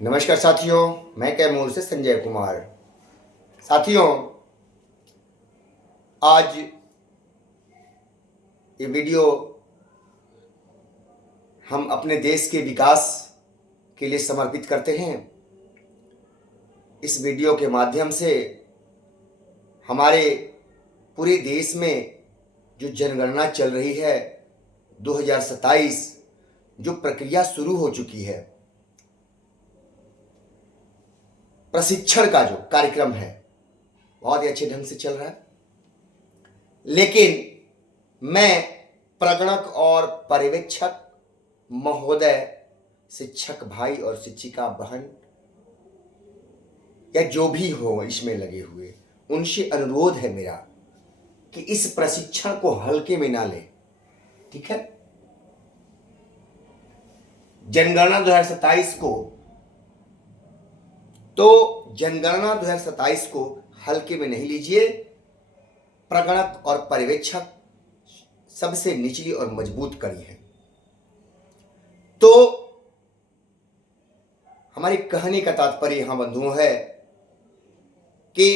नमस्कार साथियों, मैं कैमूर से संजय कुमार। साथियों, आज ये वीडियो हम अपने देश के विकास के लिए समर्पित करते हैं। इस वीडियो के माध्यम से हमारे पूरे देश में जो जनगणना चल रही है 2027, जो प्रक्रिया शुरू हो चुकी है, प्रशिक्षण का जो कार्यक्रम है बहुत ही अच्छे ढंग से चल रहा है। लेकिन मैं प्रगणक और पर्यवेक्षक महोदय, शिक्षक भाई और शिक्षिका बहन या जो भी हो इसमें लगे हुए, उनसे अनुरोध है मेरा कि इस प्रशिक्षण को हल्के में ना लें। ठीक है? जनगणना 2027 को जनगणना 2027 को हल्के में नहीं लीजिए। प्रगणक और पर्यवेक्षक सबसे निचली और मजबूत कड़ी है। तो हमारे कहने का तात्पर्य यहां बंधुओं है कि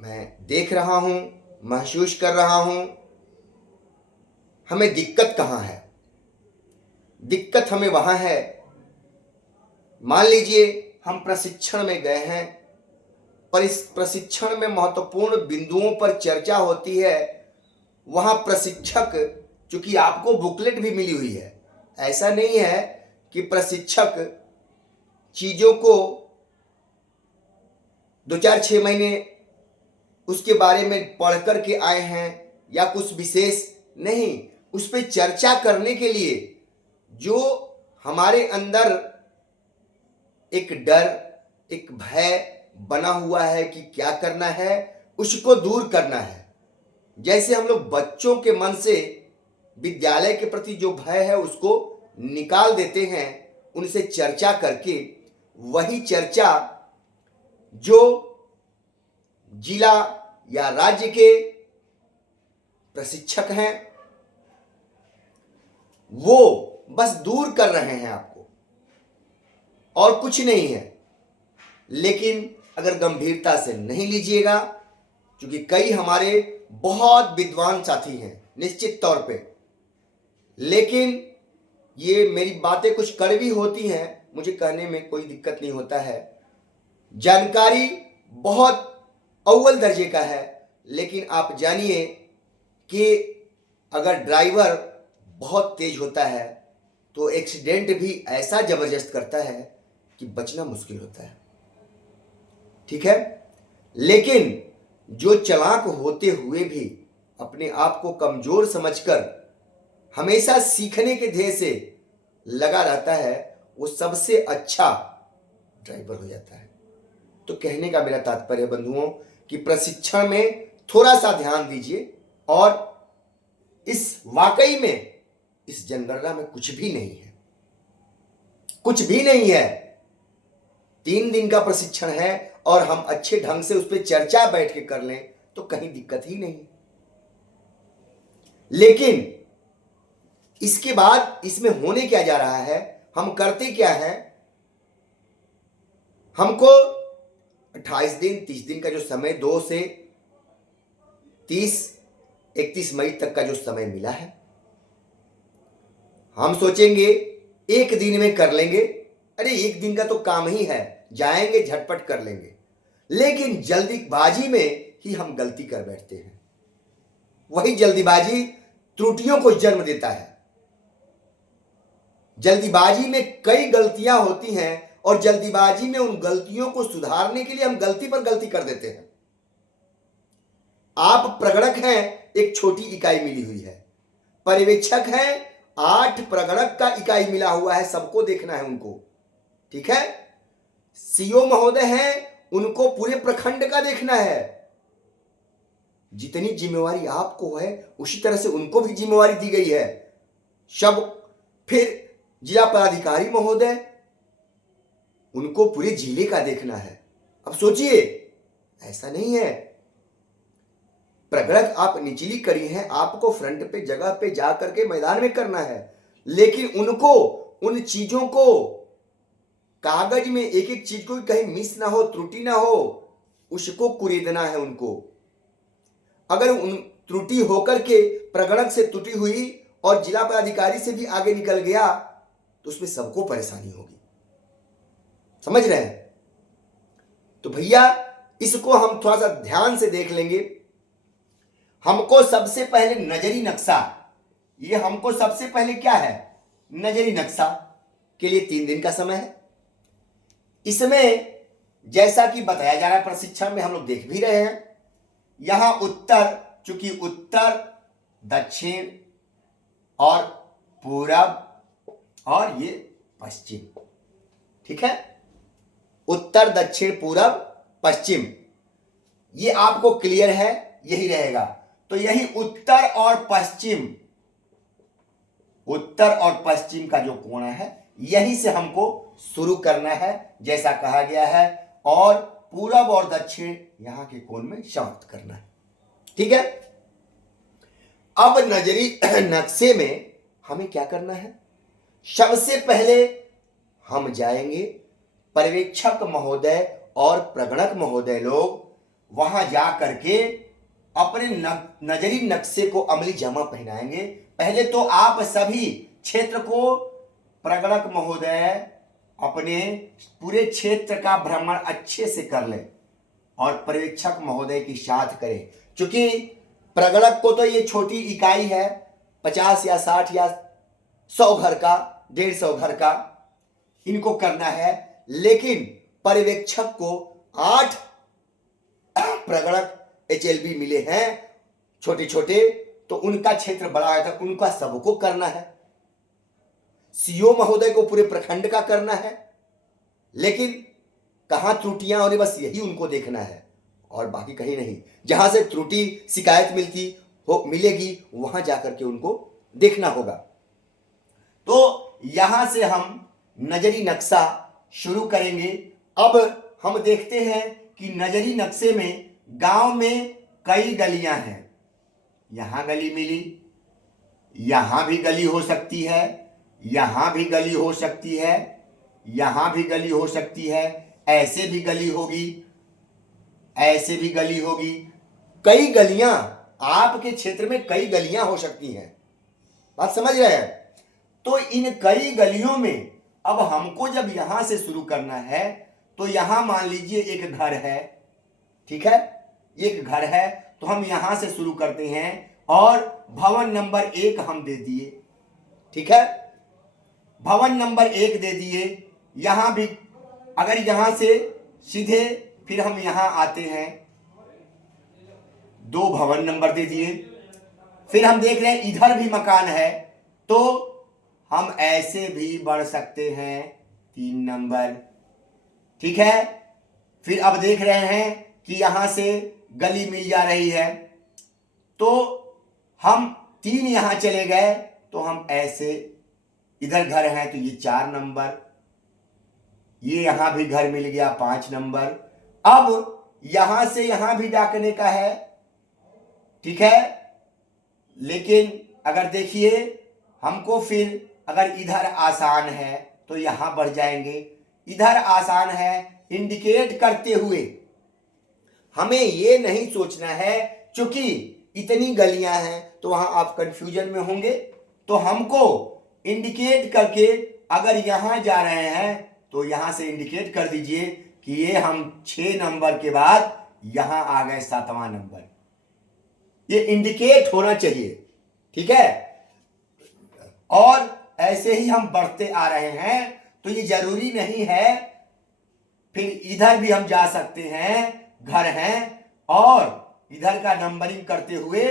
मैं देख रहा हूं, महसूस कर रहा हूं, हमें दिक्कत कहां है। दिक्कत हमें वहां है, मान लीजिए हम प्रशिक्षण में गए हैं, पर इस प्रशिक्षण में महत्वपूर्ण बिंदुओं पर चर्चा होती है। वहां प्रशिक्षक, चूंकि आपको बुकलेट भी मिली हुई है, ऐसा नहीं है कि प्रशिक्षक चीजों को 2-4-6 महीने उसके बारे में पढ़ करके आए हैं या कुछ विशेष नहीं, उस पर चर्चा करने के लिए जो हमारे अंदर एक डर, एक भय बना हुआ है कि क्या करना है, उसको दूर करना है। जैसे हम लोग बच्चों के मन से विद्यालय के प्रति जो भय है उसको निकाल देते हैं, उनसे चर्चा करके, वही चर्चा जो जिला या राज्य के प्रशिक्षक हैं वो बस दूर कर रहे हैं आपको, और कुछ नहीं है। लेकिन अगर गंभीरता से नहीं लीजिएगा, क्योंकि कई हमारे बहुत विद्वान साथी हैं निश्चित तौर पे, लेकिन ये मेरी बातें कुछ कड़वी होती हैं, मुझे कहने में कोई दिक्कत नहीं होता है। जानकारी बहुत अव्वल दर्जे का है, लेकिन आप जानिए कि अगर ड्राइवर बहुत तेज होता है तो एक्सीडेंट भी ऐसा जबरदस्त करता है कि बचना मुश्किल होता है। ठीक है? लेकिन जो चालाक होते हुए भी अपने आप को कमजोर समझकर हमेशा सीखने के ध्येय से लगा रहता है, वो सबसे अच्छा ड्राइवर हो जाता है। तो कहने का मेरा तात्पर्य बंधुओं कि प्रशिक्षण में थोड़ा सा ध्यान दीजिए, और इस वाकई में इस जनगणना में कुछ भी नहीं है, कुछ भी नहीं है। 3 दिन का प्रशिक्षण है और हम अच्छे ढंग से उस पर चर्चा बैठ के कर लें तो कहीं दिक्कत ही नहीं। लेकिन इसके बाद इसमें होने क्या जा रहा है, हम करते क्या है, हमको 28 दिन 30 दिन का जो समय, 2 से 31 मई तक का जो समय मिला है, हम सोचेंगे 1 दिन में कर लेंगे। अरे 1 दिन का तो काम ही है, जाएंगे झटपट कर लेंगे। लेकिन जल्दीबाजी में ही हम गलती कर बैठते हैं। वही जल्दीबाजी त्रुटियों को जन्म देता है। जल्दीबाजी में कई गलतियां होती हैं, और जल्दीबाजी में उन गलतियों को सुधारने के लिए हम गलती पर गलती कर देते हैं। आप प्रगणक हैं, एक छोटी इकाई मिली हुई है। पर्यवेक्षक हैं, 8 प्रगणक का इकाई मिला हुआ है, सबको देखना है उनको। ठीक है? सीओ महोदय हैं, उनको पूरे प्रखंड का देखना है। जितनी जिम्मेवारी आपको है उसी तरह से उनको भी जिम्मेवारी दी गई है। फिर जिला पदाधिकारी महोदय, उनको पूरे जिले का देखना है। अब सोचिए, ऐसा नहीं है। प्रगणक आप निचली कड़ी हैं, आपको फ्रंट पे जगह पे जा करके मैदान में करना है, लेकिन उनको उन चीजों को कागज में एक एक चीज को कहीं मिस ना हो, त्रुटि ना हो, उसको कुरेदना है उनको। अगर उन त्रुटि होकर के प्रगणक से त्रुटि हुई और जिला पदाधिकारी से भी आगे निकल गया तो उसमें सबको परेशानी होगी। समझ रहे हैं? तो भैया इसको हम थोड़ा सा ध्यान से देख लेंगे। हमको सबसे पहले नजरी नक्शा, ये हमको सबसे पहले क्या है, नजरी नक्शा के लिए 3 दिन का समय है। इसमें जैसा कि बताया जा रहा है प्रशिक्षण में, हम लोग देख भी रहे हैं, यहां उत्तर, चूंकि उत्तर, दक्षिण और पूरब और ये पश्चिम, ठीक है, उत्तर दक्षिण पूरब पश्चिम, ये आपको क्लियर है, यही रहेगा। तो यही उत्तर और पश्चिम, उत्तर और पश्चिम का जो कोण है यही से हमको शुरू करना है जैसा कहा गया है, और पूरब और दक्षिण यहां के कोण में समाप्त करना है, ठीक है। अब नजरी नक्शे में हमें क्या करना है, सबसे पहले हम जाएंगे, पर्यवेक्षक महोदय और प्रगणक महोदय लोग वहां जा करके अपने नजरी नक्शे को अमली जमा पहनाएंगे। पहले तो आप सभी क्षेत्र को प्रगणक महोदय अपने पूरे क्षेत्र का भ्रमण अच्छे से कर ले और पर्यवेक्षक महोदय के साथ करें। क्योंकि प्रगणक को तो ये छोटी इकाई है, 50 या 60 या 100 घर का, 150 घर का इनको करना है, लेकिन पर्यवेक्षक को 8 प्रगणक HLB मिले हैं छोटे छोटे, तो उनका क्षेत्र बड़ा है, तो उनका सबको करना है। CO महोदय को पूरे प्रखंड का करना है, लेकिन कहां त्रुटियां हो रही बस यही उनको देखना है और बाकी कहीं नहीं। जहां से त्रुटि शिकायत मिलेगी वहां जाकर के उनको देखना होगा। तो यहां से हम नजरी नक्शा शुरू करेंगे। अब हम देखते हैं कि नजरी नक्शे में गांव में कई गलियां हैं, यहां गली मिली, यहां भी गली हो सकती है, यहां भी गली हो सकती है, यहां भी गली हो सकती है, ऐसे भी गली होगी, ऐसे भी गली होगी, कई गलियां आपके क्षेत्र में कई गलियां हो सकती हैं, बात समझ रहे हैं। तो इन कई गलियों में अब हमको जब यहां से शुरू करना है, तो यहां मान लीजिए एक घर है, ठीक है, एक घर है, तो हम यहां से शुरू करते हैं और भवन नंबर 1 हम दे दिए, ठीक है, भवन नंबर 1 दे दिए। यहां भी अगर यहां से सीधे फिर हम यहां आते हैं, 2 भवन नंबर दे दिए। फिर हम देख रहे हैं इधर भी मकान है, तो हम ऐसे भी बढ़ सकते हैं 3 नंबर, ठीक है। फिर अब देख रहे हैं कि यहां से गली मिल जा रही है, तो हम 3 यहां चले गए, तो हम ऐसे, इधर घर है तो ये 4 नंबर, ये यहां भी घर मिल गया 5 नंबर। अब यहां से यहां भी डाकने का है, ठीक है, लेकिन अगर देखिए हमको फिर अगर इधर आसान है तो यहां बढ़ जाएंगे, इधर आसान है, इंडिकेट करते हुए हमें ये नहीं सोचना है क्योंकि इतनी गलियां हैं तो वहां आप कंफ्यूजन में होंगे। तो हमको इंडिकेट करके अगर यहां जा रहे हैं तो यहां से इंडिकेट कर दीजिए कि ये हम 6 नंबर के बाद यहां आ गए 7वां नंबर, ये इंडिकेट होना चाहिए, ठीक है। और ऐसे ही हम बढ़ते आ रहे हैं, तो ये जरूरी नहीं है, फिर इधर भी हम जा सकते हैं, घर हैं, और इधर का नंबरिंग करते हुए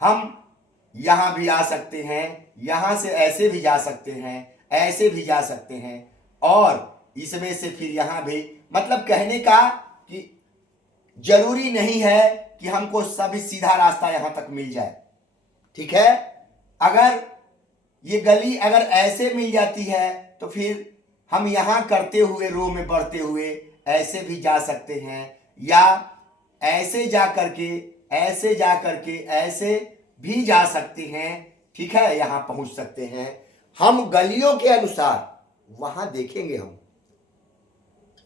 हम यहां भी आ सकते हैं, यहां से ऐसे भी जा सकते हैं, ऐसे भी जा सकते हैं, और इसमें से फिर यहां भी, मतलब कहने का कि जरूरी नहीं है कि हमको सभी सीधा रास्ता यहां तक मिल जाए, ठीक है। अगर ये गली अगर ऐसे मिल जाती है तो फिर हम यहां करते हुए रो में बढ़ते हुए ऐसे भी जा सकते हैं, या ऐसे जा करके, ऐसे जा करके ऐसे भी जा सकते हैं, ठीक है, यहां पहुंच सकते हैं। हम गलियों के अनुसार वहां देखेंगे हम।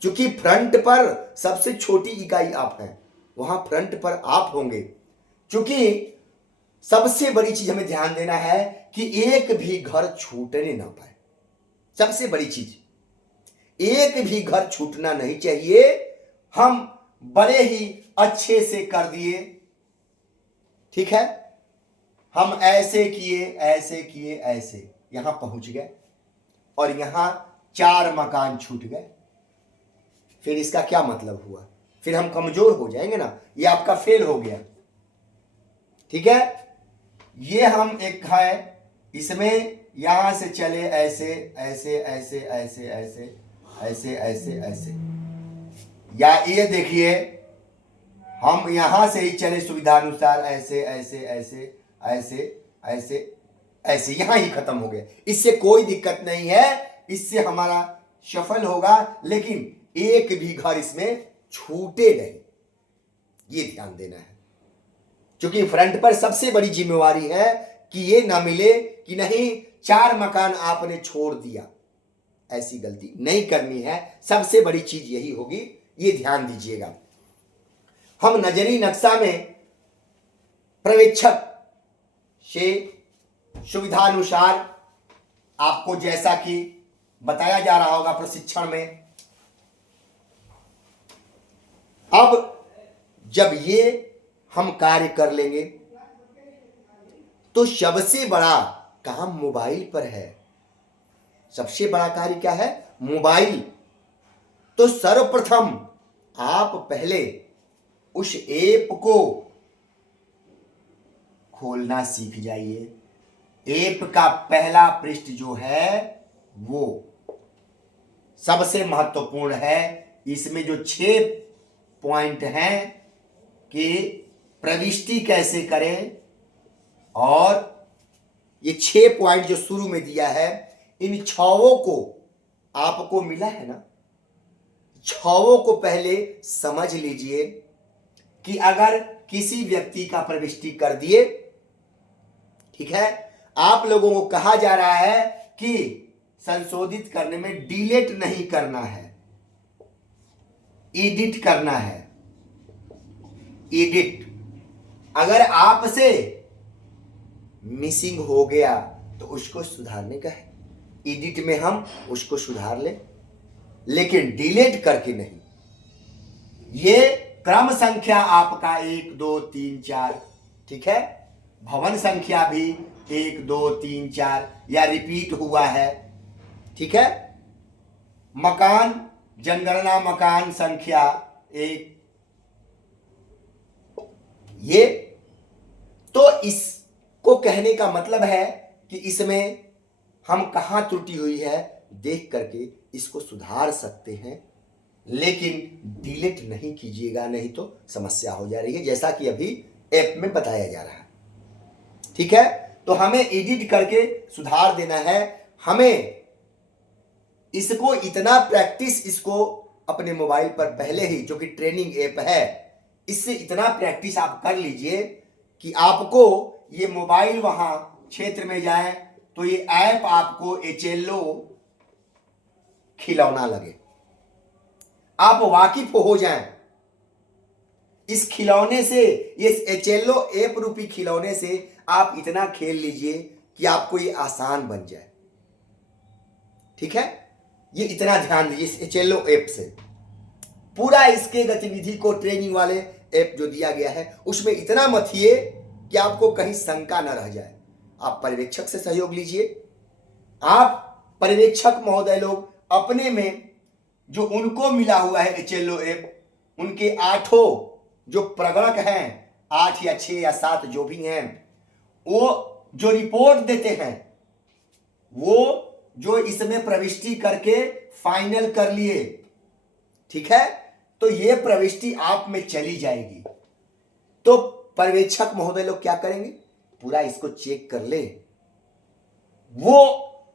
क्योंकि फ्रंट पर सबसे छोटी इकाई आप हैं, वहां फ्रंट पर आप होंगे। क्योंकि सबसे बड़ी चीज हमें ध्यान देना है कि एक भी घर छूटने ना पाए। सबसे बड़ी चीज, एक भी घर छूटना नहीं चाहिए। हम बड़े ही अच्छे से कर दिए, ठीक है, हम ऐसे किए ऐसे किए ऐसे, यहां पहुंच गए और यहां 4 मकान छूट गए। फिर इसका क्या मतलब हुआ? फिर हम कमजोर हो जाएंगे ना, ये आपका फेल हो गया। ठीक है, ये हम एक है, इसमें यहां से चले ऐसे ऐसे ऐसे ऐसे ऐसे ऐसे ऐसे ऐसे, या ये देखिए हम यहां से ही चले सुविधानुसार ऐसे ऐसे ऐसे ऐसे ऐसे ऐसे, यहां ही खत्म हो गया। इससे कोई दिक्कत नहीं है, इससे हमारा सफल होगा, लेकिन एक भी घर इसमें छूटे नहीं, ये ध्यान देना है। क्योंकि फ्रंट पर सबसे बड़ी जिम्मेवारी है कि ये ना मिले कि नहीं 4 मकान आपने छोड़ दिया। ऐसी गलती नहीं करनी है, सबसे बड़ी चीज यही होगी, ये ध्यान दीजिएगा। हम नजरी नक्शा में पर्यवेक्षक से सुविधानुसार आपको जैसा कि बताया जा रहा होगा प्रशिक्षण में, अब जब ये हम कार्य कर लेंगे तो सबसे बड़ा काम मोबाइल पर है। सबसे बड़ा कार्य क्या है? मोबाइल। तो सर्वप्रथम आप पहले उस ऐप को खोलना सीख जाइए। ऐप का पहला पृष्ठ जो है वो सबसे महत्वपूर्ण है। इसमें जो 6 पॉइंट हैं कि प्रविष्टि कैसे करें, और ये 6 पॉइंट जो शुरू में दिया है, इन 6 को आपको मिला है ना, 6 को पहले समझ लीजिए कि अगर किसी व्यक्ति का प्रविष्टि कर दिए, ठीक है, आप लोगों को कहा जा रहा है कि संशोधित करने में डिलीट नहीं करना है, एडिट करना है। एडिट अगर आपसे मिसिंग हो गया तो उसको सुधारने का है, एडिट में हम उसको सुधार लें, लेकिन डिलीट करके नहीं। ये क्रम संख्या आपका 1 2 3 4, ठीक है, भवन संख्या भी 1 2 3 4 या रिपीट हुआ है, ठीक है, मकान जनगणना मकान संख्या 1, ये तो इसको कहने का मतलब है कि इसमें हम कहां त्रुटि हुई है देख करके इसको सुधार सकते हैं, लेकिन डिलीट नहीं कीजिएगा, नहीं तो समस्या हो जा रही है, जैसा कि अभी ऐप में बताया जा रहा है। ठीक है, तो हमें एडिट करके सुधार देना है। हमें इसको इतना प्रैक्टिस, इसको अपने मोबाइल पर पहले ही, जो कि ट्रेनिंग ऐप है, इससे इतना प्रैक्टिस आप कर लीजिए कि आपको ये मोबाइल वहां क्षेत्र में जाए तो ये ऐप आपको एचएलओ खिलौना लगे, आप वाकिफ हो जाएं इस खिलौने से, इस एचएलओ ऐप रूपी खिलौने से आप इतना खेल लीजिए कि आपको ये आसान बन जाए। ठीक है, ये इतना ध्यान दीजिए इस एचएलओ ऐप से। पूरा इसके गतिविधि को ट्रेनिंग वाले ऐप जो दिया गया है उसमें इतना मथिए कि आपको कहीं शंका न रह जाए। आप पर्यवेक्षक से सहयोग लीजिए। आप पर्यवेक्षक महोदय लोग अपने में जो उनको मिला हुआ है एचएलओ ऐप, उनके 8 जो प्रगणक हैं, 8 या 6 या 7 जो भी हैं, वो जो रिपोर्ट देते हैं, वो जो इसमें प्रविष्टि करके फाइनल कर लिए, ठीक है, तो ये प्रविष्टि आप में चली जाएगी। तो पर्यवेक्षक महोदय लोग क्या करेंगे, पूरा इसको चेक कर ले, वो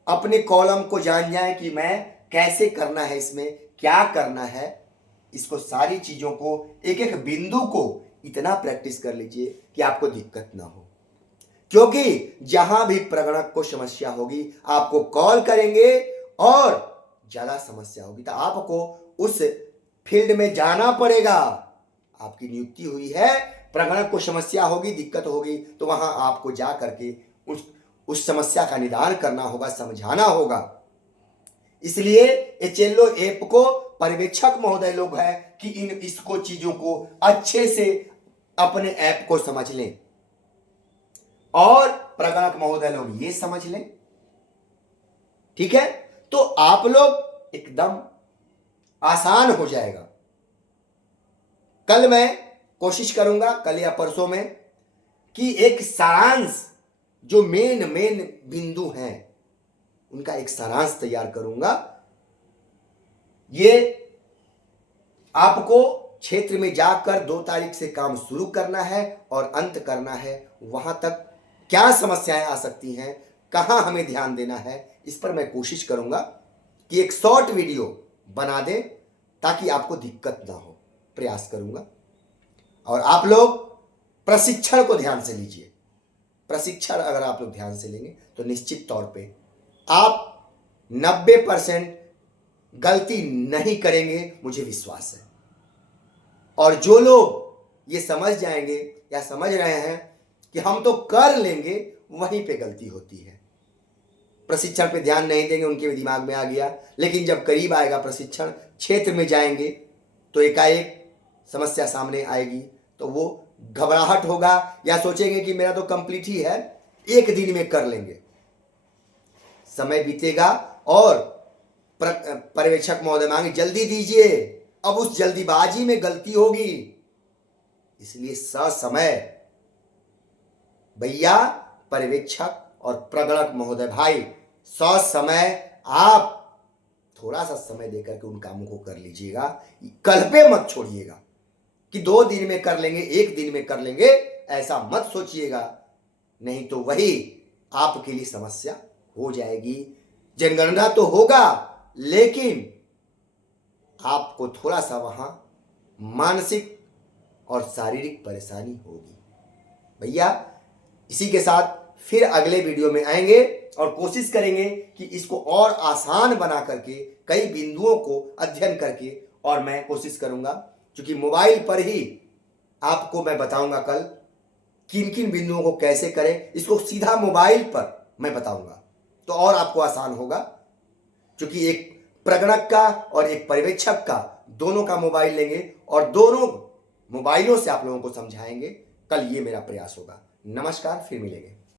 अपने कॉलम को जान जाए कि मैं कैसे करना है, इसमें क्या करना है, इसको सारी चीजों को एक एक बिंदु को इतना प्रैक्टिस कर लीजिए कि आपको दिक्कत ना हो। क्योंकि जहां भी प्रगणक को समस्या होगी आपको कॉल करेंगे और ज़्यादा समस्या होगी। तो आपको उस फील्ड में जाना पड़ेगा। आपकी नियुक्ति हुई है, प्रगणक को समस्या होगी, दिक्कत होगी, तो वहां आपको जा करके उस समस्या का निदान करना होगा, समझाना होगा। इसलिए एचएलओ ऐप को पर्यवेक्षक महोदय लोग हैं कि इसको चीजों को अच्छे से अपने ऐप को समझ लें और प्रगणक महोदय लोग ये समझ लें। ठीक है, तो आप लोग एकदम आसान हो जाएगा। कल मैं कोशिश करूंगा, कल या परसों में, कि एक सारांश जो मेन बिंदु हैं उनका एक सारांश तैयार करूंगा। ये आपको क्षेत्र में जाकर 2 तारीख से काम शुरू करना है और अंत करना है। वहां तक क्या समस्याएं आ सकती हैं, कहां हमें ध्यान देना है, इस पर मैं कोशिश करूंगा कि एक शॉर्ट वीडियो बना दें ताकि आपको दिक्कत ना हो। प्रयास करूंगा। और आप लोग प्रशिक्षण को ध्यान से लीजिए। प्रशिक्षण अगर आप लोग ध्यान से लेंगे तो निश्चित तौर पे आप 90% गलती नहीं करेंगे, मुझे विश्वास है। और जो लोग ये समझ जाएंगे या समझ रहे हैं कि हम तो कर लेंगे, वहीं पे गलती होती है। प्रशिक्षण पे ध्यान नहीं देंगे, उनके दिमाग में आ गया, लेकिन जब करीब आएगा प्रशिक्षण, क्षेत्र में जाएंगे तो एकाएक समस्या सामने आएगी, तो वो घबराहट होगा या सोचेंगे कि मेरा तो कंप्लीट ही है, एक दिन में कर लेंगे। समय बीतेगा और पर्यवेक्षक महोदय मांगे जल्दी दीजिए, अब उस जल्दीबाजी में गलती होगी। इसलिए ससमय भैया पर्यवेक्षक और प्रगणक महोदय भाई, ससमय आप थोड़ा सा समय देकर के उन कामों को कर लीजिएगा। कल पे मत छोड़िएगा कि 2 दिन में कर लेंगे, 1 दिन में कर लेंगे, ऐसा मत सोचिएगा, नहीं तो वही आपके लिए समस्या हो जाएगी। जनगणना तो होगा, लेकिन आपको थोड़ा सा वहां मानसिक और शारीरिक परेशानी होगी। भैया इसी के साथ फिर अगले वीडियो में आएंगे और कोशिश करेंगे कि इसको और आसान बना करके कई बिंदुओं को अध्ययन करके, और मैं कोशिश करूंगा क्योंकि मोबाइल पर ही आपको मैं बताऊंगा कल किन किन बिंदुओं को कैसे करें, इसको सीधा मोबाइल पर मैं बताऊंगा तो और आपको आसान होगा। क्योंकि एक प्रगणक का और एक पर्यवेक्षक का दोनों का मोबाइल लेंगे और दोनों मोबाइलों से आप लोगों को समझाएंगे। कल ये मेरा प्रयास होगा। नमस्कार, फिर मिलेंगे।